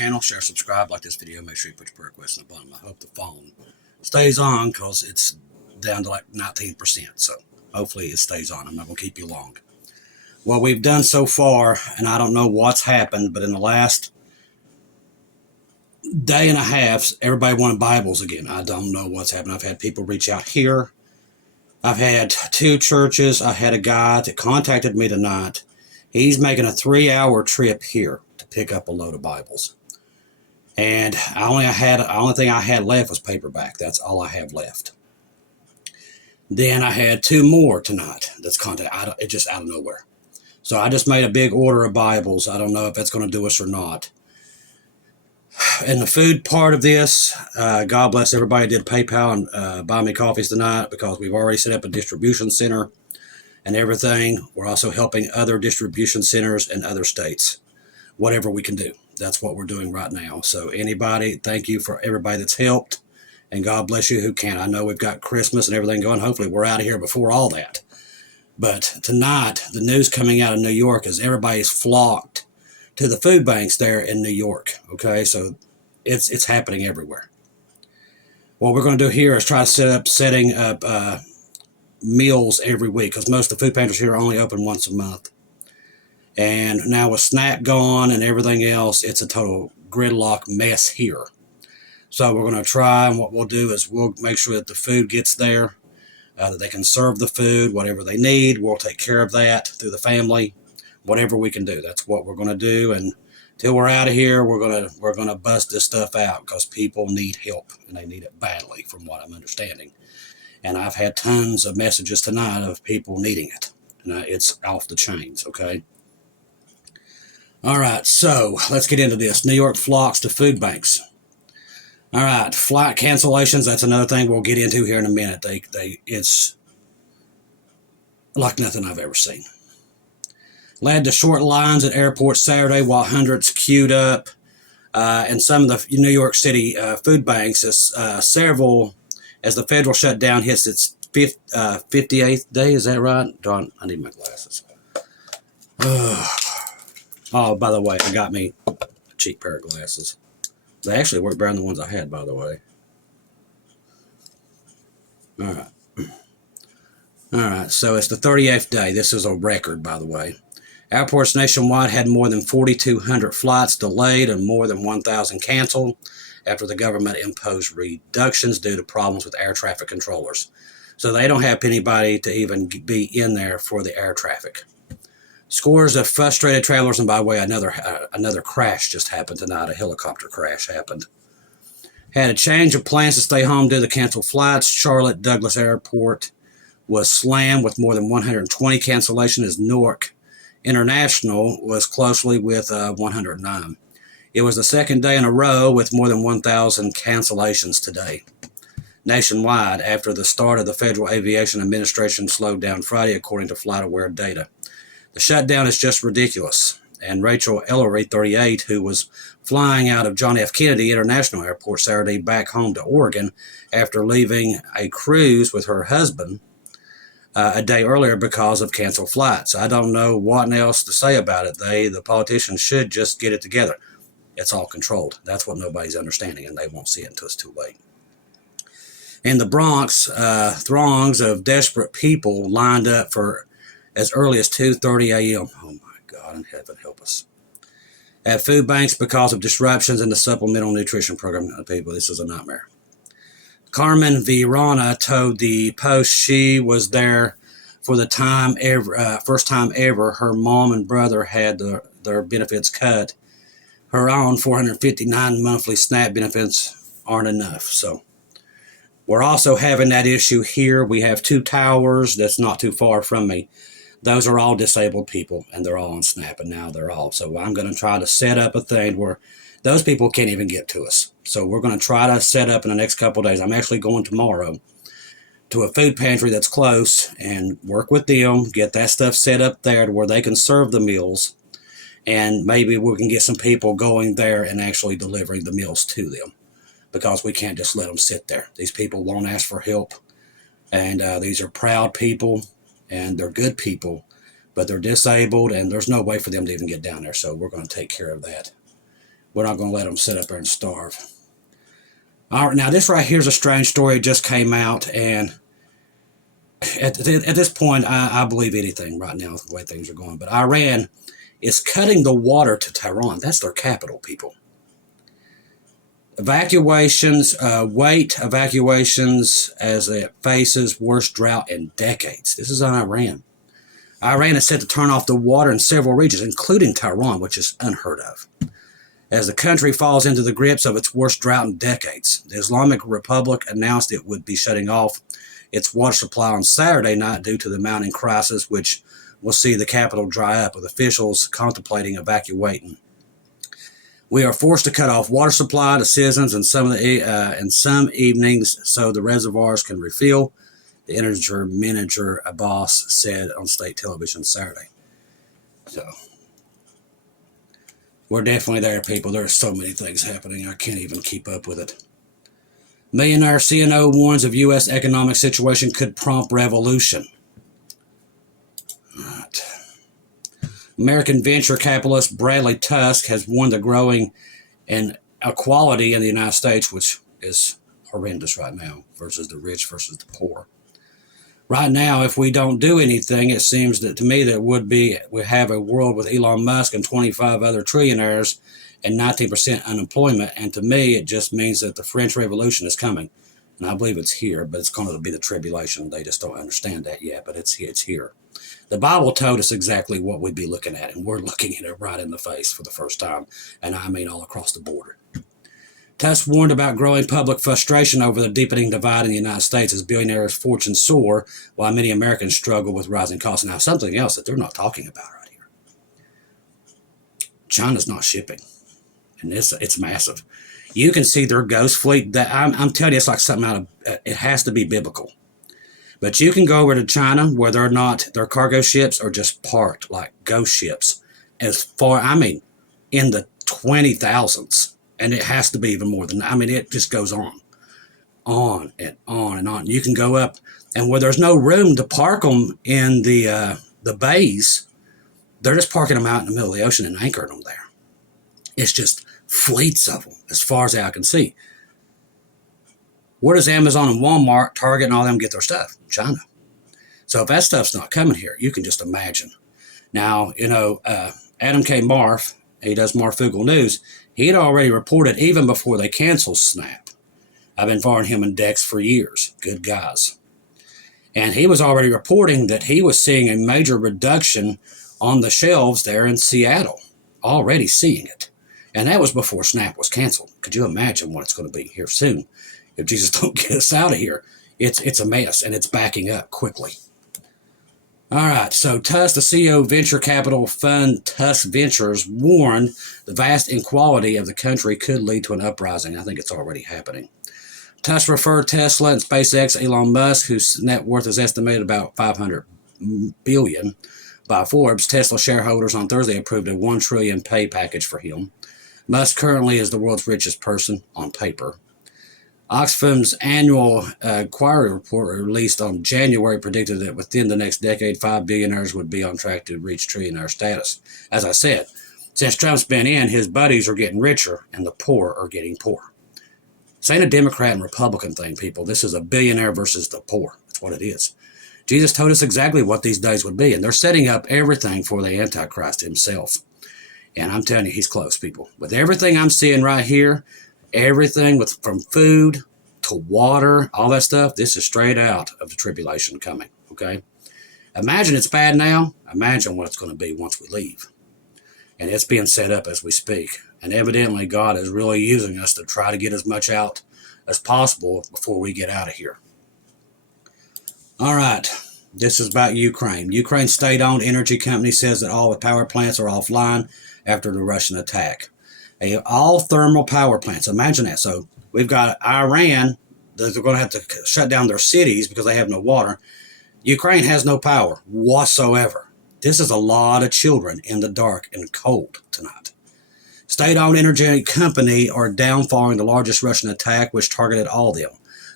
channel, share, subscribe, like this video. Make sure you put your prayer request in the bottom. I hope the phone stays on because it's down to like 19%. So hopefully it stays on. I'm not going to keep you long. What we've done so far, and I don't know what's happened, but in the last day and a half, everybody wanted Bibles again. I don't know what's happened. I've had people reach out here. I've had 2 churches. I had a guy that contacted me tonight. He's making a 3-hour trip here to pick up a load of Bibles. And the only thing I had left was paperback. That's all I have left. Then I had 2 more tonight that's contacted. It's just out of nowhere. So I just made a big order of Bibles. I don't know if that's going to do us or not. And the food part of this, God bless everybody did PayPal and buy me coffees tonight, because we've already set up a distribution center and everything. We're also helping other distribution centers in other states. Whatever we can do, that's what we're doing right now. So anybody, thank you for everybody that's helped, and God bless you who can. I know we've got Christmas and everything going. Hopefully we're out of here before all that. But tonight, the news coming out of New York is everybody's flocked to the food banks there in New York. Okay, so it's happening everywhere. What we're going to do here is try to setting up meals every week, because most of the food pantries here are only open once a month. And now with SNAP gone and everything else, it's a total gridlock mess here. So we're going to try, and what we'll do is we'll make sure that the food gets there, that they can serve the food, whatever they need. We'll take care of that through the family. Whatever we can do, that's what we're going to do. And until we're out of here, we're gonna bust this stuff out, because people need help, and they need it badly, from what I'm understanding. And I've had tons of messages tonight of people needing it, and it's off the chains. Okay. All right, so let's get into this. New York flocks to food banks. All right, flight cancellations. That's another thing we'll get into here in a minute. It's like nothing I've ever seen. Led to short lines at airports Saturday while hundreds queued up. And some of the New York City food banks, as the federal shutdown hits its 58th day. Is that right? John, I need my glasses. Oh, by the way, I got me a cheap pair of glasses. They actually work better than the ones I had, by the way. All right, so it's the 38th day. This is a record, by the way. Airports nationwide had more than 4,200 flights delayed and more than 1,000 canceled after the government imposed reductions due to problems with air traffic controllers. So they don't have anybody to even be in there for the air traffic. Scores of frustrated travelers, and by the way, another crash just happened tonight. A helicopter crash happened. Had a change of plans to stay home due to the canceled flights. Charlotte Douglas Airport was slammed with more than 120 cancellations, as Newark International was closely with 109. It was the second day in a row with more than 1,000 cancellations today nationwide, after the start of the Federal Aviation Administration slowed down Friday, according to FlightAware data. The shutdown is just ridiculous. And Rachel Ellery, 38, who was flying out of John F. Kennedy International Airport Saturday back home to Oregon after leaving a cruise with her husband a day earlier because of canceled flights. I don't know what else to say about it. The politicians should just get it together. It's all controlled. That's what nobody's understanding, and they won't see it until it's too late. In the Bronx, throngs of desperate people lined up for as early as 2:30 a.m. Oh my God in heaven, help us. At food banks because of disruptions in the supplemental nutrition program. People, this is a nightmare. Carmen Virana told the Post she was there for the first time ever. Her mom and brother had their benefits cut. Her own 459 monthly SNAP benefits aren't enough. So we're also having that issue here. We have 2 towers that's not too far from me. Those are all disabled people, and they're all on SNAP, and now they're all. So I'm going to try to set up a thing where those people can't even get to us. So we're going to try to set up in the next couple of days. I'm actually going tomorrow to a food pantry that's close and work with them, get that stuff set up there to where they can serve the meals, and maybe we can get some people going there and actually delivering the meals to them, because we can't just let them sit there. These people won't ask for help, and these are proud people, and they're good people, but they're disabled, and there's no way for them to even get down there. So we're going to take care of that. We're not going to let them sit up there and starve. All right, now this right here is a strange story. It just came out, and at this point, I believe anything right now with the way things are going. But Iran is cutting the water to Tehran. That's their capital, people. Evacuations, evacuations as it faces worst drought in decades. This is on Iran. Iran is set to turn off the water in several regions, including Tehran, which is unheard of, as the country falls into the grips of its worst drought in decades. The Islamic Republic announced it would be shutting off its water supply on Saturday night due to the mounting crisis, which will see the capital dry up, with officials contemplating evacuating. We are forced to cut off water supply to citizens in some evenings so the reservoirs can refill, the energy manager Abbas said on state television Saturday. So we're definitely there, people. There are so many things happening, I can't even keep up with it. Millionaire CNO warns of U.S. economic situation could prompt revolution. All right. American venture capitalist Bradley Tusk has warned the growing inequality in the United States, which is horrendous right now, versus the rich versus the poor. Right now, if we don't do anything, it seems that to me that we have a world with Elon Musk and 25 other trillionaires and 19% unemployment. And to me, it just means that the French Revolution is coming. And I believe it's here, but it's going to be the tribulation. They just don't understand that yet, but it's here. The Bible told us exactly what we'd be looking at, and we're looking at it right in the face for the first time, and I mean all across the border. Tusk warned about growing public frustration over the deepening divide in the United States as billionaires' fortunes soar, while many Americans struggle with rising costs. Now, something else that they're not talking about right here. China's not shipping, and it's massive. You can see their ghost fleet. That I'm telling you, it's like something out of, it has to be biblical. But you can go over to China where they're not, their cargo ships are just parked like ghost ships as far, I mean, in the 20,000s. And it has to be even more than that. I mean, it just goes on and on and on. You can go up, and where there's no room to park them in the bays, they're just parking them out in the middle of the ocean and anchoring them there. It's just fleets of them as far as I can see. Where does Amazon and Walmart, Target, and all them get their stuff? China. So if that stuff's not coming here, you can just imagine. Now, Adam K. Marf, he does Marfugal News, he had already reported even before they canceled Snap. I've been following him and Dex for years. Good guys. And he was already reporting that he was seeing a major reduction on the shelves there in Seattle. Already seeing it. And that was before Snap was canceled. Could you imagine what it's going to be here soon? If Jesus don't get us out of here, it's a mess, and it's backing up quickly. All right, so Tusk, the CEO of venture capital fund Tusk Ventures, warned the vast inequality of the country could lead to an uprising. I think it's already happening. Tusk referred Tesla and SpaceX, Elon Musk, whose net worth is estimated about $500 billion by Forbes. Tesla shareholders on Thursday approved a $1 trillion pay package for him. Musk currently is the world's richest person on paper. Oxfam's annual inquiry report released on January predicted that within the next decade, 5 billionaires would be on track to reach trillionaire status. As I said, since Trump's been in, his buddies are getting richer and the poor are getting poorer. This ain't a Democrat and Republican thing, people. This is a billionaire versus the poor. That's what it is. Jesus told us exactly what these days would be, and they're setting up everything for the Antichrist himself. And I'm telling you, he's close, people. With everything I'm seeing right here, everything from food to water, all that stuff, this is straight out of the tribulation coming, okay? Imagine it's bad now. Imagine what it's going to be once we leave. And it's being set up as we speak. And evidently, God is really using us to try to get as much out as possible before we get out of here. All right. This is about Ukraine. Ukraine's state-owned energy company says that all the power plants are offline after the Russian attack. All thermal power plants. Imagine that. So we've got Iran. They're going to have to shut down their cities because they have no water. Ukraine has no power whatsoever. This is a lot of children in the dark and cold tonight. State-owned energy company are down following the largest Russian attack, which targeted all of them.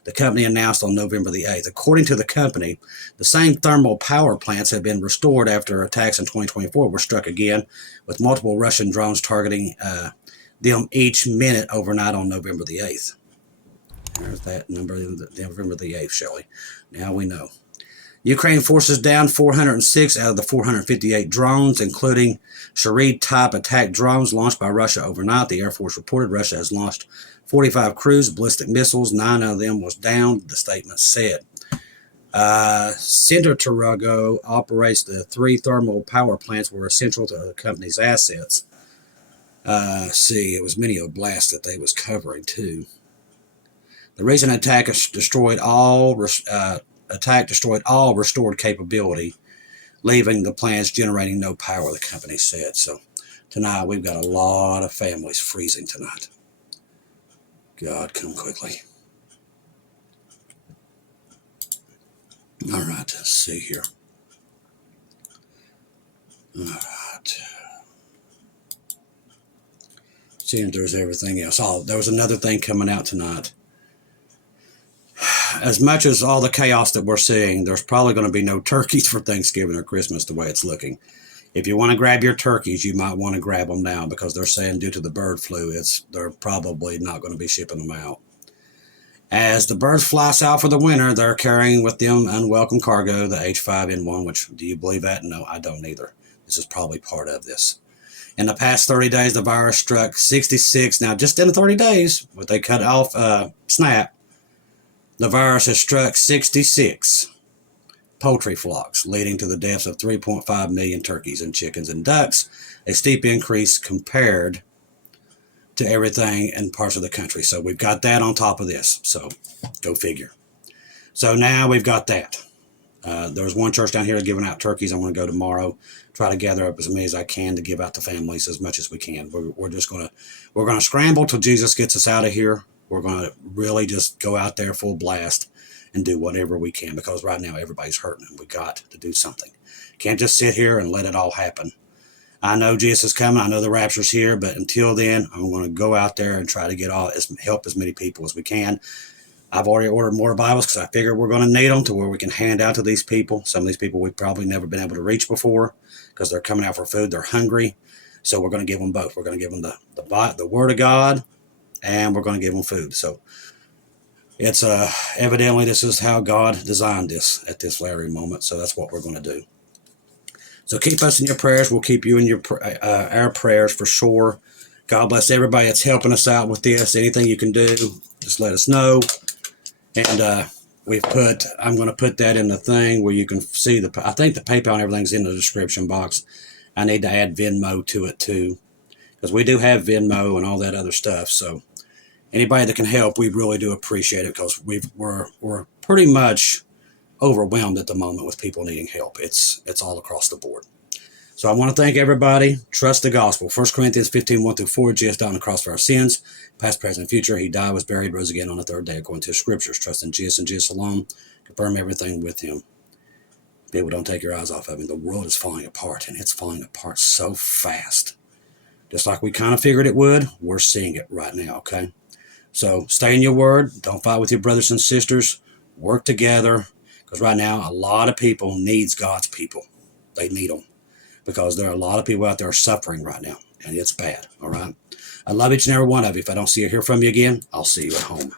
The company announced on November the 8th. According to the company, the same thermal power plants have been restored after attacks in 2024 were struck again, with multiple Russian drones targeting them each minute overnight on November the 8th. There's that number, November the 8th, Shelley. Now we know. Ukraine forces down 406 out of the 458 drones, including Shahed-type attack drones launched by Russia overnight. The Air Force reported Russia has launched 45 cruise ballistic missiles. 9 of them was down, the statement said. Centertarago operates the 3 thermal power plants were essential to the company's assets. See, it was many of blasts that they was covering too. The recent attack destroyed all restored capability, leaving the plants generating no power, the company said. So tonight we've got a lot of families freezing tonight. God, come quickly. All right, let's see here. All right. See if there's everything else. Oh, there was another thing coming out tonight. As much as all the chaos that we're seeing, there's probably going to be no turkeys for Thanksgiving or Christmas the way it's looking. If you want to grab your turkeys, you might want to grab them now because they're saying due to the bird flu, they're probably not going to be shipping them out. As the birds fly south for the winter, they're carrying with them unwelcome cargo, the H5N1, which, do you believe that? No, I don't either. This is probably part of this. In the past 30 days, the virus struck 66. Now, just in the 30 days, what they cut off SNAP, the virus has struck 66 poultry flocks, leading to the deaths of 3.5 million turkeys and chickens and ducks, a steep increase compared to everything in parts of the country. So we've got that on top of this. So go figure. So now we've got that. There's one church down here giving out turkeys. I'm going to go tomorrow, try to gather up as many as I can to give out to families as much as we can. We're going to scramble till Jesus gets us out of here. We're going to really just go out there full blast and do whatever we can, because right now everybody's hurting and we got to do something. Can't just sit here and let it all happen. I know Jesus is coming. I know the rapture's here, but until then, I'm going to go out there and try to help as many people as we can. I've already ordered more Bibles because I figure we're going to need them to where we can hand out to these people. Some of these people we've probably never been able to reach before because they're coming out for food. They're hungry. So we're going to give them both. We're going to give them the Word of God, and we're going to give them food. So it's evidently this is how God designed this at this very moment. So that's what we're going to do. So keep us in your prayers. We'll keep you in our prayers for sure. God bless everybody that's helping us out with this. Anything you can do, just let us know. And I'm going to put that in the thing where you can see I think the PayPal and everything's in the description box. I need to add Venmo to it too, because we do have Venmo and all that other stuff. So anybody that can help, we really do appreciate it, because we're pretty much overwhelmed at the moment with people needing help. It's all across the board. So I want to thank everybody. Trust the gospel. 1 Corinthians 15:1-4. Jesus died on the cross for our sins, past, present, and future. He died, was buried, rose again on the third day according to the scriptures. Trust in Jesus and Jesus alone. Confirm everything with him. People, don't take your eyes off of him. The world is falling apart, and it's falling apart so fast. Just like we kind of figured it would, we're seeing it right now, okay? So stay in your word. Don't fight with your brothers and sisters. Work together, because right now a lot of people needs God's people. They need them, because there are a lot of people out there suffering right now, and it's bad, all right? I love each and every one of you. If I don't see or hear from you again, I'll see you at home.